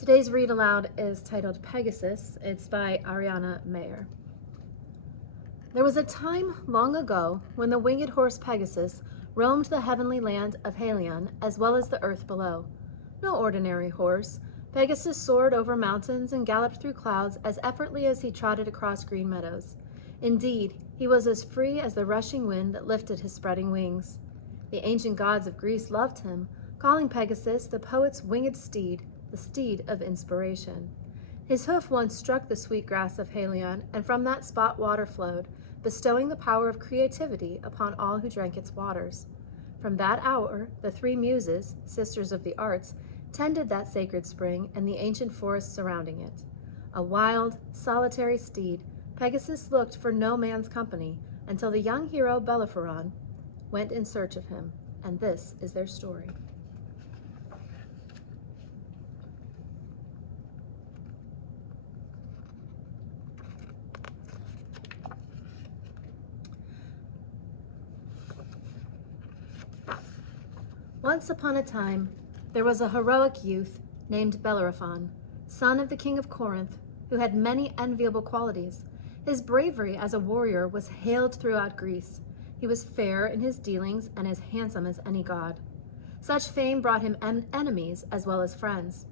Today's read aloud is titled Pegasus. It's by Ariana Mayer. There was a time long ago when the winged horse Pegasus roamed the heavenly land of Helion as well as the earth below. No ordinary horse, Pegasus soared over mountains and galloped through clouds as effortlessly as he trotted across green meadows. Indeed, he was as free as the rushing wind that lifted his spreading wings. The ancient gods of Greece loved him, calling Pegasus the poet's winged steed, the steed of inspiration. His hoof once struck the sweet grass of Helion, and from that spot water flowed, bestowing the power of creativity upon all who drank its waters. From that hour, the three muses, sisters of the arts, tended that sacred spring and the ancient forest surrounding it. A wild, solitary steed, Pegasus looked for no man's company until the young hero Bellerophon went in search of him, and this is their story. Once upon a time, there was a heroic youth named Bellerophon, son of the king of Corinth, who had many enviable qualities. His bravery as a warrior was hailed throughout Greece. He was fair in his dealings and as handsome as any god. Such fame brought him enemies as well as friends.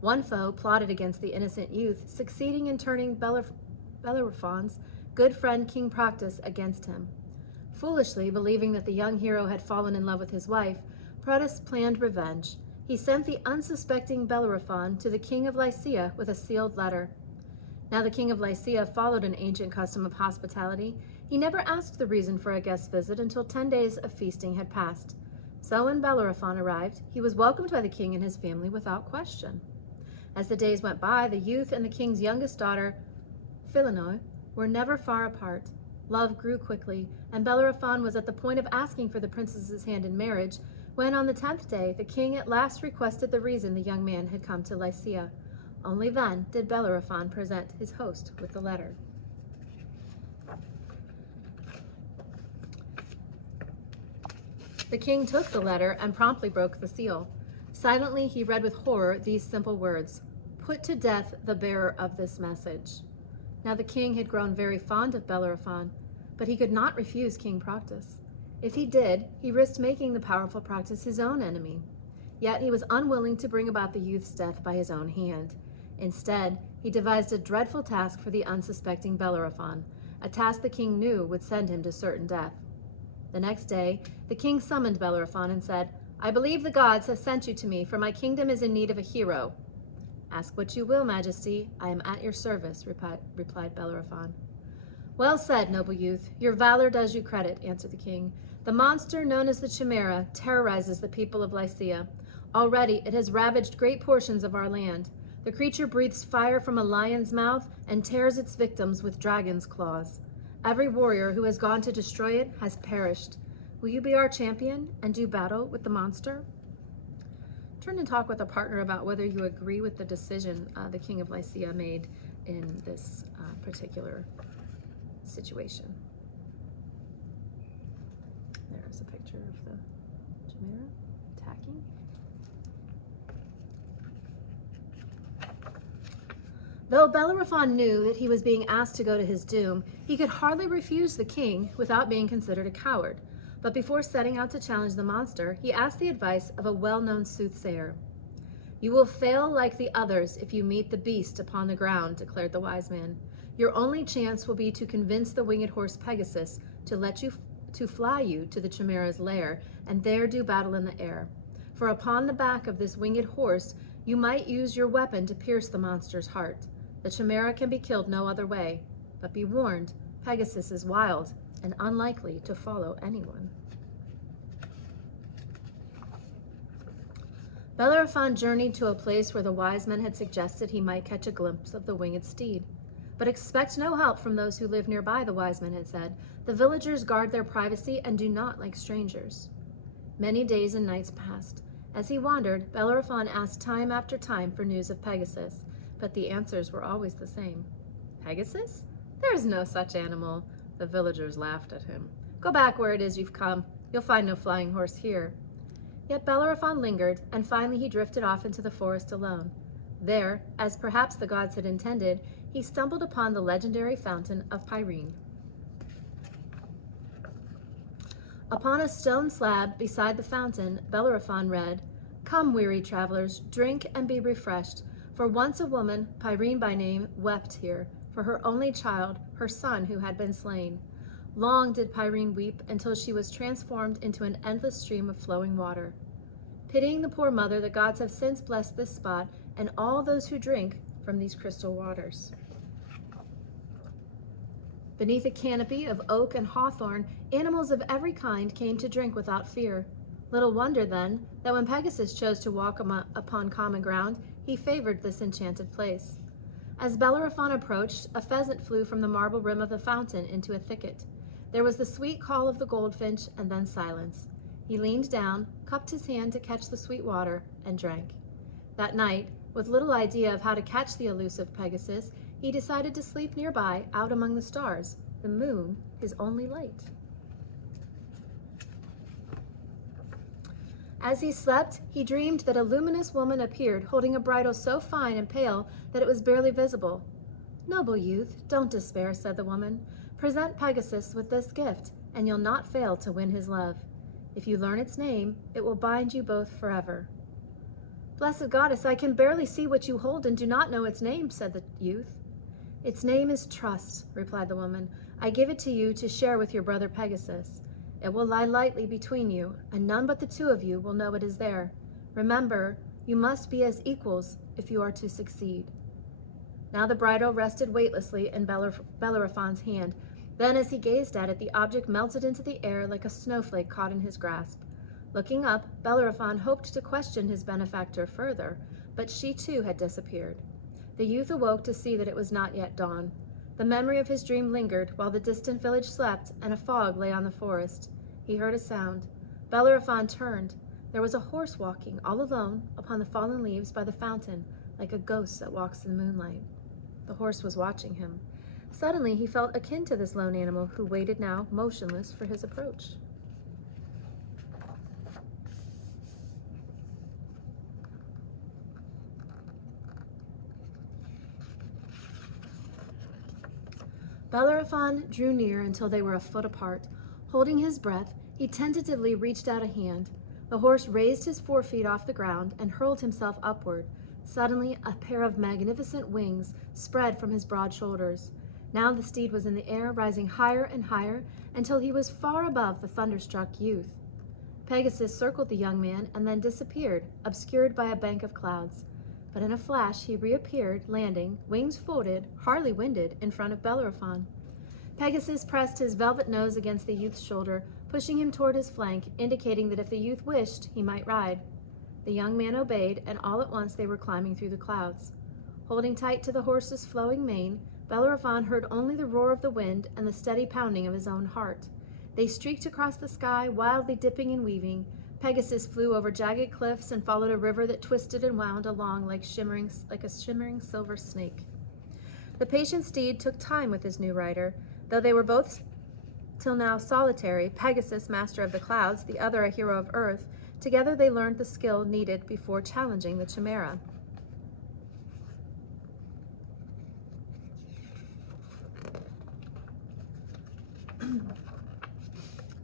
One foe plotted against the innocent youth, succeeding in turning Bellerophon's good friend King Proctus against him. Foolishly believing that the young hero had fallen in love with his wife, Proctus planned revenge. He sent the unsuspecting Bellerophon to the king of Lycia with a sealed letter. Now the king of Lycia followed an ancient custom of hospitality. He never asked the reason for a guest visit until 10 days of feasting had passed. So when Bellerophon arrived, he was welcomed by the king and his family without question. As the days went by, the youth and the king's youngest daughter, Philonoe, were never far apart. Love grew quickly, and Bellerophon was at the point of asking for the princess's hand in marriage when on the 10th day the king at last requested the reason the young man had come to Lycia. Only then did Bellerophon present his host with the letter. The king took the letter and promptly broke the seal. Silently he read with horror these simple words: "Put to death the bearer of this message." Now the king had grown very fond of Bellerophon, but he could not refuse King Proctus. If he did, he risked making the powerful Proctus his own enemy. Yet he was unwilling to bring about the youth's death by his own hand. Instead, he devised a dreadful task for the unsuspecting Bellerophon, a task the king knew would send him to certain death. The next day, the king summoned Bellerophon and said, "I believe the gods have sent you to me, for my kingdom is in need of a hero." "Ask what you will, Majesty. I am at your service," replied Bellerophon. "Well said, noble youth. Your valor does you credit," answered the king. "The monster known as the Chimera terrorizes the people of Lycia. Already it has ravaged great portions of our land. The creature breathes fire from a lion's mouth and tears its victims with dragon's claws. Every warrior who has gone to destroy it has perished. Will you be our champion and do battle with the monster?" Turn and talk with a partner about whether you agree with the decision the king of Lycia made in this particular situation. There's a picture of the Chimera attacking. Though Bellerophon knew that he was being asked to go to his doom, he could hardly refuse the king without being considered a coward. But before setting out to challenge the monster, he asked the advice of a well-known soothsayer. "You will fail like the others if you meet the beast upon the ground," declared the wise man. "Your only chance will be to convince the winged horse Pegasus to fly you to the Chimera's lair and there do battle in the air. For upon the back of this winged horse, you might use your weapon to pierce the monster's heart. The Chimera can be killed no other way. But be warned, Pegasus is wild and unlikely to follow anyone." Bellerophon journeyed to a place where the wise men had suggested he might catch a glimpse of the winged steed. "But expect no help from those who live nearby," the wise men had said. "The villagers guard their privacy and do not like strangers." Many days and nights passed. As he wandered, Bellerophon asked time after time for news of Pegasus, but the answers were always the same. "Pegasus? There is no such animal." The villagers laughed at him. "Go back where it is you've come. You'll find no flying horse here." Yet Bellerophon lingered, and finally he drifted off into the forest alone. There, as perhaps the gods had intended, he stumbled upon the legendary fountain of Pyrene. Upon a stone slab beside the fountain, Bellerophon read, "Come, weary travelers, drink and be refreshed, for once a woman, Pyrene by name, wept here, for her only child, her son who had been slain. Long did Pyrene weep until she was transformed into an endless stream of flowing water. Pitying the poor mother, the gods have since blessed this spot and all those who drink from these crystal waters." Beneath a canopy of oak and hawthorn, animals of every kind came to drink without fear. Little wonder, then, that when Pegasus chose to walk upon common ground, he favored this enchanted place. As Bellerophon approached, a pheasant flew from the marble rim of the fountain into a thicket. There was the sweet call of the goldfinch, and then silence. He leaned down, cupped his hand to catch the sweet water, and drank. That night, with little idea of how to catch the elusive Pegasus, he decided to sleep nearby, out among the stars, the moon his only light. As he slept, he dreamed that a luminous woman appeared, holding a bridle so fine and pale that it was barely visible. "Noble youth, don't despair," said the woman. "Present Pegasus with this gift, and you'll not fail to win his love. If you learn its name, it will bind you both forever." "Blessed goddess, I can barely see what you hold and do not know its name," said the youth. "Its name is trust," replied the woman. "I give it to you to share with your brother Pegasus. It will lie lightly between you, and none but the two of you will know it is there. Remember, you must be as equals if you are to succeed." Now the bridle rested weightlessly in Bellerophon's hand. Then, as he gazed at it, the object melted into the air like a snowflake caught in his grasp. Looking up, Bellerophon hoped to question his benefactor further, but she too had disappeared. The youth awoke to see that it was not yet dawn. The memory of his dream lingered while the distant village slept and a fog lay on the forest. He heard a sound. Bellerophon turned. There was a horse walking all alone upon the fallen leaves by the fountain, like a ghost that walks in the moonlight. The horse was watching him. Suddenly he felt akin to this lone animal who waited now motionless for his approach. Bellerophon drew near until they were a foot apart. Holding his breath, he tentatively reached out a hand. The horse raised his forefeet off the ground and hurled himself upward. Suddenly, a pair of magnificent wings spread from his broad shoulders. Now the steed was in the air, rising higher and higher until he was far above the thunderstruck youth. Pegasus circled the young man and then disappeared, obscured by a bank of clouds. But in a flash he reappeared, landing, wings folded, hardly winded, in front of Bellerophon. Pegasus pressed his velvet nose against the youth's shoulder, pushing him toward his flank, indicating that if the youth wished, he might ride. The young man obeyed, and all at once they were climbing through the clouds. Holding tight to the horse's flowing mane, Bellerophon heard only the roar of the wind and the steady pounding of his own heart. They streaked across the sky, wildly dipping and weaving. Pegasus flew over jagged cliffs and followed a river that twisted and wound along like a shimmering silver snake. The patient steed took time with his new rider. Though they were both till now solitary, Pegasus, master of the clouds, the other a hero of earth, together they learned the skill needed before challenging the Chimera.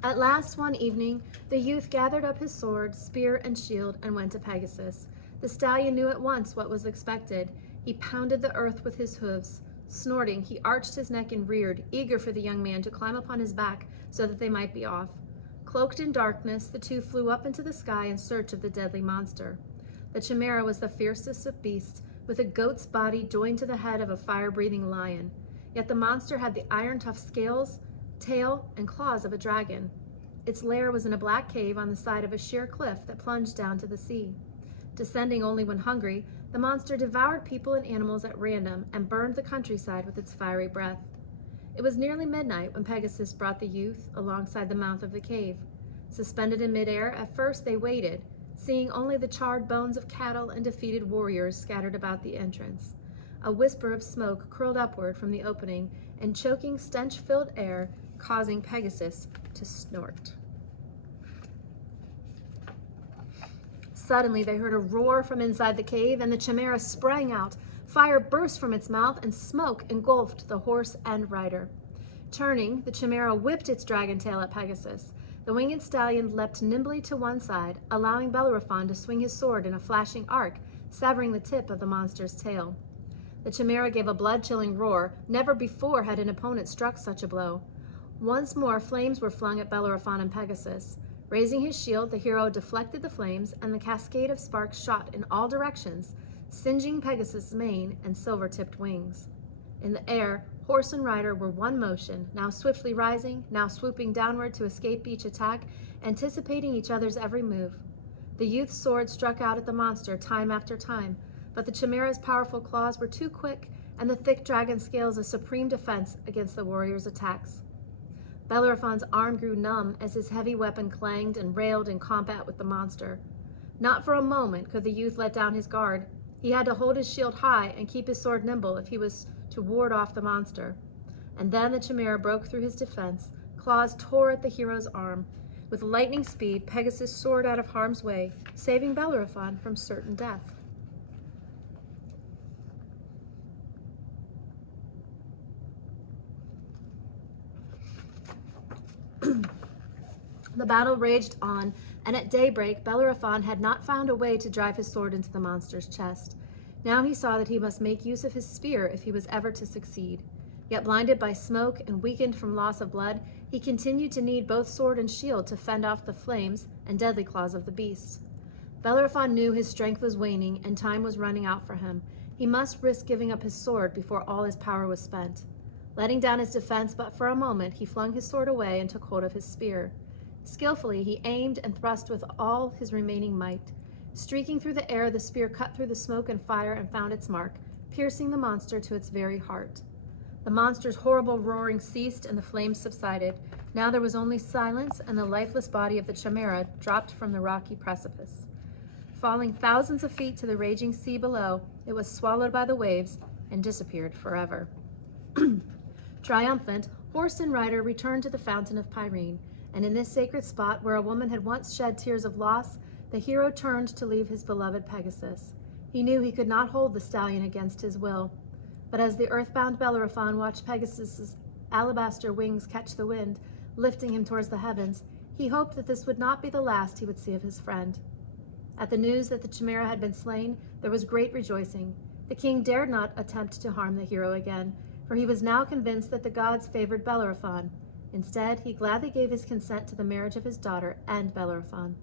At last, one evening, the youth gathered up his sword, spear, and shield and went to Pegasus. The stallion knew at once what was expected. He pounded the earth with his hooves. Snorting, he arched his neck and reared, eager for the young man to climb upon his back so that they might be off. Cloaked in darkness, the two flew up into the sky in search of the deadly monster. The Chimera was the fiercest of beasts, with a goat's body joined to the head of a fire-breathing lion. Yet the monster had the iron-tough scales, tail, and claws of a dragon. Its lair was in a black cave on the side of a sheer cliff that plunged down to the sea. Descending only when hungry, the monster devoured people and animals at random and burned the countryside with its fiery breath. It was nearly midnight when Pegasus brought the youth alongside the mouth of the cave. Suspended in midair, at first they waited, seeing only the charred bones of cattle and defeated warriors scattered about the entrance. A whisper of smoke curled upward from the opening, and choking, stench-filled air causing Pegasus to snort. Suddenly they heard a roar from inside the cave, and the Chimera sprang out. Fire burst from its mouth, and smoke engulfed the horse and rider. Turning, the Chimera whipped its dragon tail at Pegasus. The winged stallion leapt nimbly to one side, allowing Bellerophon to swing his sword in a flashing arc, severing the tip of the monster's tail. The Chimera gave a blood-chilling roar. Never before had an opponent struck such a blow. Once more, flames were flung at Bellerophon and Pegasus. Raising his shield, the hero deflected the flames, and the cascade of sparks shot in all directions, singeing Pegasus' mane and silver-tipped wings. In the air, horse and rider were one motion, now swiftly rising, now swooping downward to escape each attack, anticipating each other's every move. The youth's sword struck out at the monster time after time, but the Chimera's powerful claws were too quick, and the thick dragon scales a supreme defense against the warrior's attacks. Bellerophon's arm grew numb as his heavy weapon clanged and railed in combat with the monster. Not for a moment could the youth let down his guard. He had to hold his shield high and keep his sword nimble if he was to ward off the monster. And then the Chimera broke through his defense. Claws tore at the hero's arm. With lightning speed, Pegasus soared out of harm's way, saving Bellerophon from certain death. The battle raged on, and at daybreak, Bellerophon had not found a way to drive his sword into the monster's chest. Now he saw that he must make use of his spear if he was ever to succeed. Yet blinded by smoke and weakened from loss of blood, he continued to need both sword and shield to fend off the flames and deadly claws of the beast. Bellerophon knew his strength was waning and time was running out for him. He must risk giving up his sword before all his power was spent. Letting down his defense but for a moment, he flung his sword away and took hold of his spear. Skillfully, he aimed and thrust with all his remaining might. Streaking through the air, the spear cut through the smoke and fire and found its mark, piercing the monster to its very heart. The monster's horrible roaring ceased and the flames subsided. Now there was only silence, and the lifeless body of the Chimera dropped from the rocky precipice. Falling thousands of feet to the raging sea below, it was swallowed by the waves and disappeared forever. Triumphant, horse and rider returned to the fountain of Pyrene, and in this sacred spot where a woman had once shed tears of loss, the hero turned to leave his beloved Pegasus. He knew he could not hold the stallion against his will, but as the earthbound Bellerophon watched Pegasus's alabaster wings catch the wind, lifting him towards the heavens, he hoped that this would not be the last he would see of his friend. At the news that the Chimera had been slain, there was great rejoicing. The king dared not attempt to harm the hero again, for he was now convinced that the gods favored Bellerophon. Instead, he gladly gave his consent to the marriage of his daughter and Bellerophon.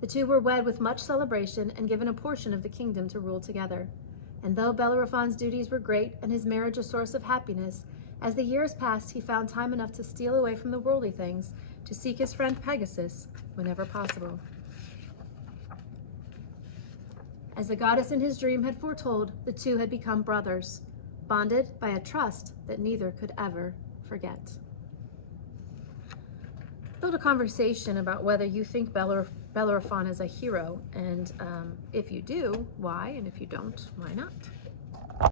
The two were wed with much celebration and given a portion of the kingdom to rule together. And though Bellerophon's duties were great and his marriage a source of happiness, as the years passed, he found time enough to steal away from the worldly things to seek his friend Pegasus whenever possible. As the goddess in his dream had foretold, the two had become brothers, bonded by a trust that neither could ever forget. Build a conversation about whether you think Bellerophon is a hero, and if you do, why, and if you don't, why not?